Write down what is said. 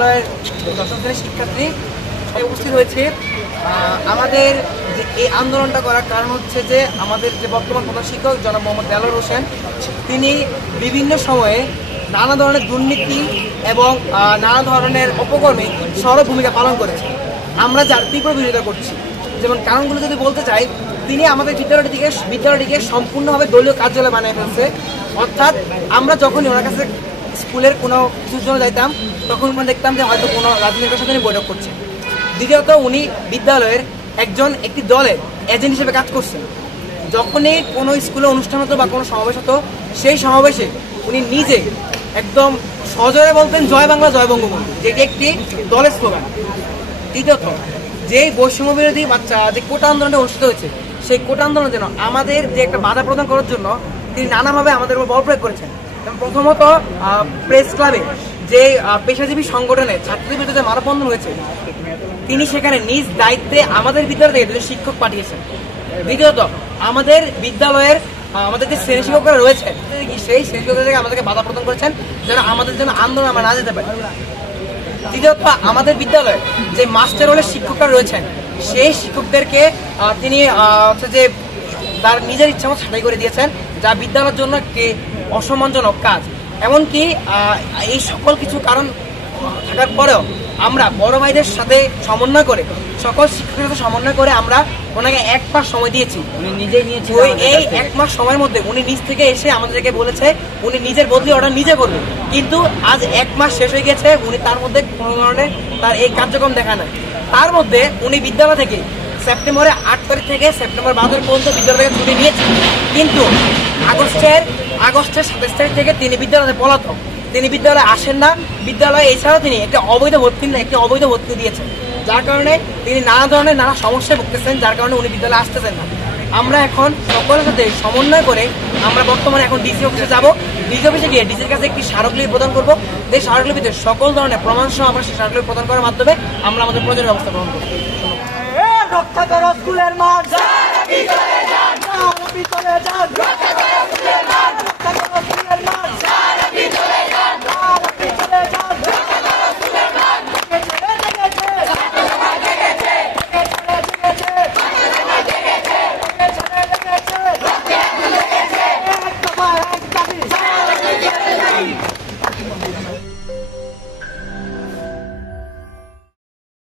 বিদ্যালয়ের দশম শ্রেণীর শিক্ষার্থী উপস্থিত হয়েছে। আমাদের যে এই আন্দোলনটা করার কারণ হচ্ছে যে আমাদের যে বর্তমান প্রধান শিক্ষক জনাব মোহাম্মদ দেলোয়ার হোসেন, তিনি বিভিন্ন সময়ে নানা ধরনের দুর্নীতি এবং নানা ধরনের অপকর্মে সরব ভূমিকা পালন করেছে। আমরা যার তীব্র বিরোধিতা করছি। যেমন কারণগুলো যদি বলতে চাই, তিনি আমাদের বিদ্যালয়টিকে সম্পূর্ণভাবে দলীয় কার্যালয় বানিয়ে ফেলছে। অর্থাৎ আমরা যখনই ওনার কাছে স্কুলের কোনো কিছুর জন্য যাইতাম, তখন আমরা দেখতাম যে হয়তো কোনো রাজনৈতিক সাথে বৈঠক করছে। দ্বিতীয়ত, উনি বিদ্যালয়ের একটি দলের এজেন্ট হিসেবে কাজ করছেন। যখনই কোনো স্কুলে অনুষ্ঠান হতো বা কোনো সমাবেশ হতো, সেই সমাবেশে উনি নিজে একদম সজোরে বলতেন জয় বাংলা জয় বঙ্গবন্ধু, যেটি একটি দলের স্লোগান। তৃতীয়ত, যেই বৈষম্য বিরোধী যে কোটা আন্দোলনটা অনুষ্ঠিত হয়েছে, সেই কোটা আন্দোলনের জন্য আমাদের যে একটা বাধা প্রদান করার জন্য তিনি নানাভাবে আমাদের উপর বল প্রয়োগ করেছেন। প্রথমত, প্রেস ক্লাবে যে পেশাজীবী সংগঠনে ছাত্রদের বিরুদ্ধে যে মানববন্ধন হয়েছে, তিনি সেখানে নিজ দায়িত্বে আমাদের বিদ্যালয় থেকে দুজন শিক্ষক পাঠিয়েছেন। দ্বিতীয়ত, আমাদের বিদ্যালয়ের আমাদের যে শ্রেণী শিক্ষকরা রয়েছে, সেই শ্রেণী শিক্ষকরা থেকে আমাদেরকে বাধা প্রদান করেছেন যেন আমাদের জন্য আন্দোলন আমরা না যেতে পারি। তৃতীয়ত, আমাদের বিদ্যালয়ে যে মাস্টার রোলের শিক্ষকরা রয়েছেন, সেই শিক্ষকদেরকে তিনি হচ্ছে যে তার নিজের ইচ্ছা মতো ছাঁটাই করে দিয়েছেন, যা বিদ্যালয়ের জন্য একটি অসম্মানজনক কাজ। এমনকি এই সকল কিছু কারণ থাকার পরেও আমরা বড় ভাইদের সাথে সমন্বয় করে, সকল শিক্ষকের সাথে সমন্বয় করে আমরা ওনাকে 1 মাস সময় দিয়েছি। উনি নিজেই নিয়েছেন। এই 1 মাস সময়ের মধ্যে উনি নিজ থেকে এসে আমাদেরকে বলেছে উনি নিজের বদলি অর্ডার নিজে করবেন। কিন্তু আজ 1 মাস শেষ হয়ে গেছে, উনি তার মধ্যে কোনো ধরনের তার এই কার্যক্রম দেখা নাই। তার মধ্যে উনি বিদ্যালয় থেকে সেপ্টেম্বরের 8 তারিখ থেকে সেপ্টেম্বর 12 তারিখ পর্যন্ত বিদ্যালয় থেকে ছুটি নিয়েছেন। কিন্তু আগস্টের 27 তারিখ থেকে তিনি বিদ্যালয়ে পলাতক। তিনি বিদ্যালয়ে আসেন না। বিদ্যালয়ে এছাড়াও তিনি একটি অবৈধ ভর্তি দিয়েছেন, যার কারণে তিনি নানা সমস্যায় ভুগতেছেন, যার কারণে উনি বিদ্যালয়ে আসতেছেন না। আমরা এখন সকলের সাথে সমন্বয় করে আমরা বর্তমানে এখন ডিসি অফিসে যাব। ডিসি অফিসে গিয়ে ডিসির কাছে একটি স্মারকলিপি প্রদান করবো। এই স্মারকলিপিতে সকল ধরনের প্রমাণ সহ আমরা সেই স্মারকলিপি প্রদান করার মাধ্যমে আমরা আমাদের প্রয়োজনীয় ব্যবস্থা গ্রহণ করব। রক্ষা করো স্কুলের মাঠ, রক্ষা করো